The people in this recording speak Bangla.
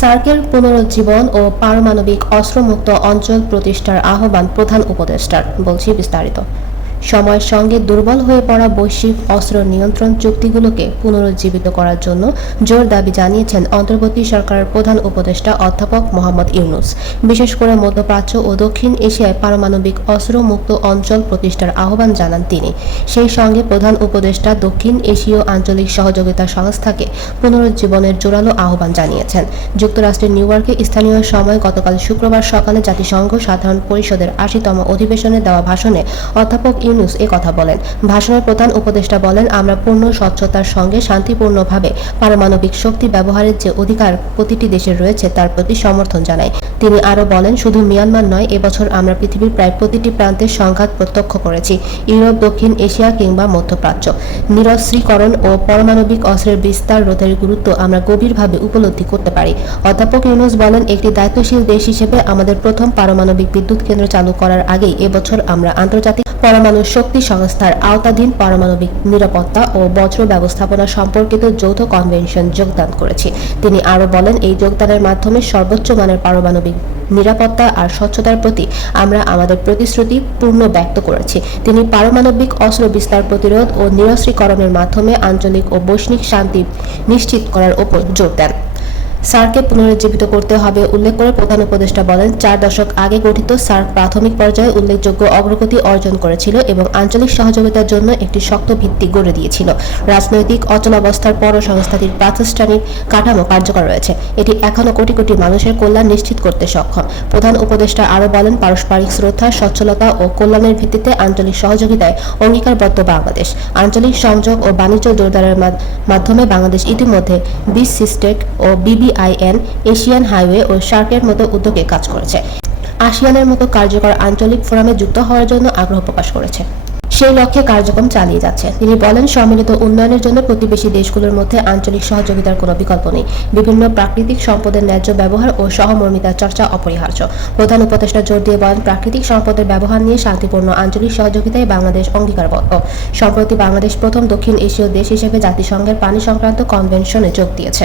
সার্কের পুনরুজ্জীবন ও পারমাণবিক অস্ত্রমুক্ত অঞ্চল প্রতিষ্ঠার আহ্বান প্রধান উপদেষ্টার বলছি বিস্তারিত। সময়ের সঙ্গে দুর্বল হয়ে পড়া বৈশ্বিক অস্ত্র নিয়ন্ত্রণ চুক্তিগুলোকে পুনরুজ্জীবিত করার জন্য জোর দাবি জানিয়েছেন অন্তর্বর্তী সরকারের প্রধান উপদেষ্টা অধ্যাপক মোহাম্মদ ইউনুস। বিশেষ করে মধ্যপ্রাচ্য ও দক্ষিণ এশিয়ায় পারমাণবিক অস্ত্রমুক্ত অঞ্চল প্রতিষ্ঠার আহ্বান জানান তিনি। সেই সঙ্গে প্রধান উপদেষ্টা দক্ষিণ এশীয় আঞ্চলিক সহযোগিতা সংস্থাকে পুনরুজ্জীবনের জোরালো আহ্বান জানিয়েছেন। যুক্তরাষ্ট্রের নিউ ইয়র্কে স্থানীয় সময় গতকাল শুক্রবার সকালে জাতিসংঘ সাধারণ পরিষদের আশিতম অধিবেশনে দেওয়া ভাষণে অধ্যাপক ইউনুস এ কথা বলেন। ভাষণের প্রধান উপদেষ্টা বলেন, আমরা পূর্ণ স্বচ্ছতার সঙ্গে শান্তিপূর্ণভাবে পারমাণবিক শক্তি ব্যবহারের যে অধিকার প্রতিটি দেশের রয়েছে, তার প্রতি সমর্থন জানাই। তিনি আরও বলেন, শুধু মিয়ানমার নয়, এবছর আমরা পৃথিবীর প্রায় প্রতিটি প্রান্তের সংঘাত প্রত্যক্ষ করেছি, ইউরোপ, দক্ষিণ এশিয়া কিংবা মধ্যপ্রাচ্য। নিরস্ত্রীকরণ ও পারমাণবিক অস্ত্রের বিস্তার রোধের গুরুত্ব আমরা গভীরভাবে উপলব্ধি করতে পারি। অধ্যাপক ইউনুস বলেন, একটি দায়িত্বশীল দেশ হিসেবে আমাদের প্রথম পারমাণবিক বিদ্যুৎ কেন্দ্র চালু করার আগেই এবছর আমরা আন্তর্জাতিক পরমাণু শক্তি সংস্থার আওতাধীন পারমাণবিক নিরাপত্তা ও বজ্র ব্যবস্থাপনা সম্পর্কিত যৌথ কনভেনশন যোগদান করেছি। তিনি আরও বলেন, এই যোগদানের মাধ্যমে সর্বোচ্চ মানের পারমাণবিক নিরাপত্তা আর স্বচ্ছতার প্রতি আমরা আমাদের প্রতিশ্রুতি পূর্ণ ব্যক্ত করেছি। তিনি পারমাণবিক অস্ত্র বিস্তার প্রতিরোধ ও নিরস্ত্রীকরণের মাধ্যমে আঞ্চলিক ও বৈশ্বিক শান্তি নিশ্চিত করার ওপর জোর দেন। সার্ককে পুনরুজ্জীবিত করতে হবে উল্লেখ করে প্রধান উপদেষ্টা বলেন, চার দশক আগে গঠিত সার্ক প্রাথমিক পর্যায়ে উল্লেখযোগ্য অগ্রগতি অর্জন করেছিল এবং আঞ্চলিক সহযোগিতার জন্য একটি শক্ত ভিত্তি গড়ে দিয়েছিল। রাজনৈতিক অচলাবস্থার পরও সংস্থাটির প্রাতিষ্ঠানিক কাঠামো কার্যকর রয়েছে। এটি এখনও কোটি কোটি মানুষের কল্যাণ নিশ্চিত করতে সক্ষম। প্রধান উপদেষ্টা আরও বলেন, পারস্পরিক শ্রদ্ধা, সচ্ছলতা ও কল্যাণের ভিত্তিতে আঞ্চলিক সহযোগিতায় অঙ্গীকারবদ্ধ বাংলাদেশ। আঞ্চলিক সংযোগ ও বাণিজ্য জোরদারের মাধ্যমে বাংলাদেশ ইতিমধ্যে বিস সিস্টেক ও বিবিআইএন এশিয়ান হাইওয়ে ও শার্কের মতো উদ্যোগে কাজ করেছে। আসিয়ানের মতো কার্যকর আঞ্চলিক ফোরামে যুক্ত হওয়ার জন্য আগ্রহ প্রকাশ করেছে। সেই লক্ষ্যে কার্যক্রম চালিয়ে যাচ্ছে। তিনি বলেন, সম্মিলিত উন্নয়নের জন্য প্রতিবেশী দেশগুলোর মধ্যে আঞ্চলিক সহযোগিতার কোনো বিকল্প নেই। বিভিন্ন প্রাকৃতিক সম্পদের ন্যায্য ব্যবহার ও সহমর্মিতার চর্চা অপরিহার্য। প্রধান উপদেষ্টা জোর দিয়ে বলেন, প্রাকৃতিক সম্পদের ব্যবহার নিয়ে শান্তিপূর্ণ আঞ্চলিক সহযোগিতায় বাংলাদেশ অঙ্গীকারবদ্ধ। সম্প্রতি বাংলাদেশ প্রথম দক্ষিণ এশীয় দেশ হিসেবে জাতিসংঘের পানি সংক্রান্ত কনভেনশনে যোগ দিয়েছে।